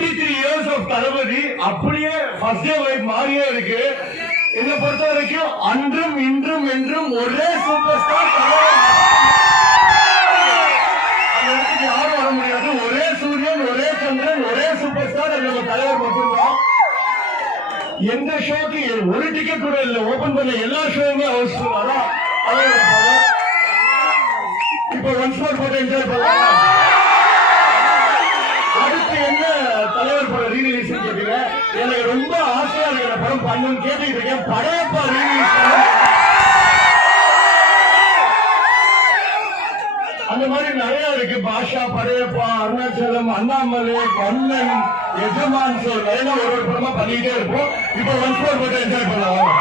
43 years of தளபதி அப்படியே first day vibe மாறியே இருக்கு. என்னை பொறுத்த வரைக்கும் அன்றும் இன்றும் என்றும் ஒரே சூப்பர் ஸ்டார் தலைவர். அந்த இடத்துக்கு யாரும் வர முடியாது. ஒரே சூரியன், ஒரே சந்திரன், ஒரே சூப்பர் ஸ்டார் நம்ம தலைவர் மட்டும்தான். எந்த ஷோக்கு ஒரு டிக்கெட் கூட இல்லை. ஓபன் பண்ண எல்லா ஷோவுமே ஹவுஸ்ஃபுல். அதான் இப்ப ஒன்ஸ் மோர் போட்டு என்ஜாய் பண்ணலாம். அடுத்து என்ன தலைவர் படம் ரீரிலீஸ் கேட்டீங்க. எனக்கு ரொம்ப ஆசையா இருக்கிற படம் பண்ணணும்னு கேட்டுக்கிட்டு இருக்கேன். படையப்பா ரீரிலீஸ் அந்த மாதிரி நிறைய இருக்கு. பாஷா, படையப்பா, அருணாச்சலம், அண்ணாமலை, கண்ணன், எஜமான், நிறைய ஒரு படமா பண்ணிக்கிட்டே இருக்கும். இப்ப ஒன்ஸ் மோர் போட்டு என்ஜாய் பண்ணலாம்.